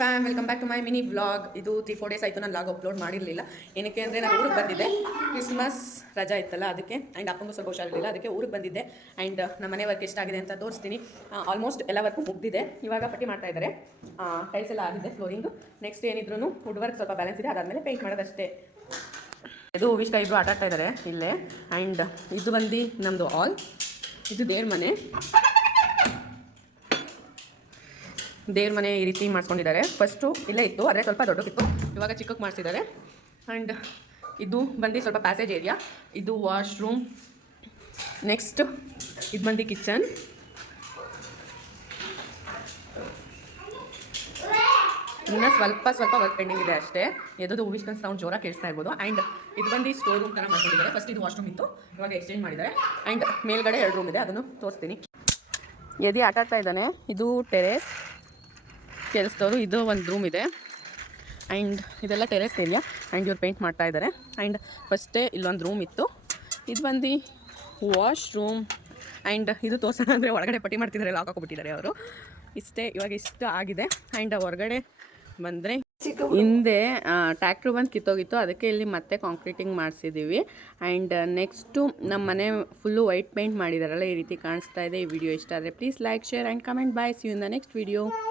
Fam welcome back to my mini vlog. ಇದು 3-4 days ಆಯಿತು ನಾನು ವ್ಲಾಗ್ ಅಪ್ಲೋಡ್ ಮಾಡಿರಲಿಲ್ಲ. ಏನಕ್ಕೆ ಅಂದರೆ ನಾನು ಊರಿಗೆ ಬಂದಿದ್ದೆ, ಕ್ರಿಸ್ಮಸ್ ರಜಾ ಇತ್ತಲ್ಲ ಅದಕ್ಕೆ. ಆ್ಯಂಡ್ ಅಪ್ಪಂಗೂ ಸ್ವಲ್ಪ ಹುಷಾರಿರಲಿಲ್ಲ, ಅದಕ್ಕೆ ಊರಿಗೆ ಬಂದಿದ್ದೆ. ಆ್ಯಂಡ್ ನಮ್ಮ ಮನೆ ವರ್ಕ್ ಎಷ್ಟಾಗಿದೆ ಅಂತ ತೋರಿಸ್ತೀನಿ. ಆಲ್ಮೋಸ್ಟ್ ಎಲ್ಲ ವರ್ಕು ಮುಗ್ದಿದೆ. ಇವಾಗ ಪಟ್ಟಿ ಮಾಡ್ತಾ ಇದ್ದಾರೆ. ಟೈಲ್ಸ್ ಎಲ್ಲ ಆಗಿದೆ, ಫ್ಲೋರಿಂಗು. ನೆಕ್ಸ್ಟ್ ಏನಿದ್ರು ವುಡ್ ವರ್ಕ್ ಸ್ವಲ್ಪ ಬ್ಯಾಲೆನ್ಸ್ ಇದೆ, ಅದಾದಮೇಲೆ ಪೇಂಟ್ ಮಾಡೋದಷ್ಟೇ. ಇದು ವಿಷ್ಕ ಇಬ್ಬರು ಆಟ ಆಡ್ತಾ ಇದ್ದಾರೆ ಇಲ್ಲೇ. ಆ್ಯಂಡ್ ಇದು ಬಂದು ನಮ್ಮದು ಹಾಲ್, ಇದು ದೇವ್ರ ಮನೆ ಈ ರೀತಿ ಮಾಡ್ಕೊಂಡಿದ್ದಾರೆ. ಫಸ್ಟು ಇಲ್ಲೇ ಇತ್ತು, ಆದರೆ ಸ್ವಲ್ಪ ದೊಡ್ಡಕ್ಕಿತ್ತು, ಇವಾಗ ಚಿಕ್ಕಕ್ಕೆ ಮಾಡಿಸಿದ್ದಾರೆ. ಆ್ಯಂಡ್ ಇದು ಬಂದು ಸ್ವಲ್ಪ ಪ್ಯಾಸೇಜ್ ಏರಿಯಾ, ಇದು ವಾಶ್ರೂಮ್. ನೆಕ್ಸ್ಟ್ ಇದು ಬಂದು ಕಿಚನ್. ಇನ್ನೂ ಸ್ವಲ್ಪ ವರ್ಕ್ ಪೆಂಡಿಂಗ್ ಇದೆ ಅಷ್ಟೇ. ಎದ್ದು ವಿಷ್ಕನ್ ಸೌಂಡ್ ಜೋರಾಗಿ ಕೇಳಿಸ್ತಾ ಇರ್ಬೋದು. ಆ್ಯಂಡ್ ಇದು ಬಂದು ಸ್ಟೋರ್ ರೂಮ್ ಥರ ಮಾಡ್ಕೊಂಡಿದ್ದಾರೆ. ಫಸ್ಟ್ ಇದು ವಾಶ್ರೂಮ್ ಇತ್ತು, ಇವಾಗ ಎಕ್ಸ್ಚೇಂಜ್ ಮಾಡಿದ್ದಾರೆ. ಆ್ಯಂಡ್ ಮೇಲ್ಗಡೆ 2 ರೂಮ್ ಇದೆ, ಅದನ್ನು ತೋರಿಸ್ತೀನಿ. ಎದಿ ಆಟ ಆಡ್ತಾ ಇದ್ದಾನೆ. ಇದು ಟೆರೇಸ್ ಕೇಳಿಸ್ತವರು. ಇದು ಒಂದು ರೂಮ್ ಇದೆ. ಆ್ಯಂಡ್ ಇದೆಲ್ಲ ಟೆರೇಸ್ ಏರಿಯಾ. ಆ್ಯಂಡ್ ಇವ್ರು ಪೇಂಟ್ ಮಾಡ್ತಾ ಇದ್ದಾರೆ. ಆ್ಯಂಡ್ ಫಸ್ಟೇ ಇಲ್ಲೊಂದು ರೂಮ್ ಇತ್ತು, ಇದು ಬಂದು ವಾಶ್ರೂಮ್. ಆ್ಯಂಡ್ ಇದು ತೋರ್ಸೋಣ ಅಂದರೆ ಒಳಗಡೆ ಪಟ್ಟಿ ಮಾಡ್ತಿದ್ದಾರೆ, ಲಾಕ್ ಹಾಕೊಬಿಟ್ಟಿದ್ದಾರೆ ಅವರು. ಇಷ್ಟೇ, ಇವಾಗ ಇಷ್ಟ ಆಗಿದೆ. ಆ್ಯಂಡ್ ಹೊರಗಡೆ ಬಂದರೆ ಹಿಂದೆ ಟ್ಯಾಕ್ಟ್ರು ಬಂದು ಕಿತ್ತೋಗಿತ್ತು, ಅದಕ್ಕೆ ಇಲ್ಲಿ ಮತ್ತೆ ಕಾಂಕ್ರೀಟಿಂಗ್ ಮಾಡಿಸಿದ್ದೀವಿ. ಆ್ಯಂಡ್ ನೆಕ್ಸ್ಟು ನಮ್ಮ ಮನೆ ಫುಲ್ಲು ವೈಟ್ ಪೇಂಟ್ ಮಾಡಿದಾರಲ್ಲ, ಈ ರೀತಿ ಕಾಣಿಸ್ತಾ ಇದೆ. ಈ ವಿಡಿಯೋ ಇಷ್ಟ ಆದರೆ please like, share and comment. Bye, see you in the next video.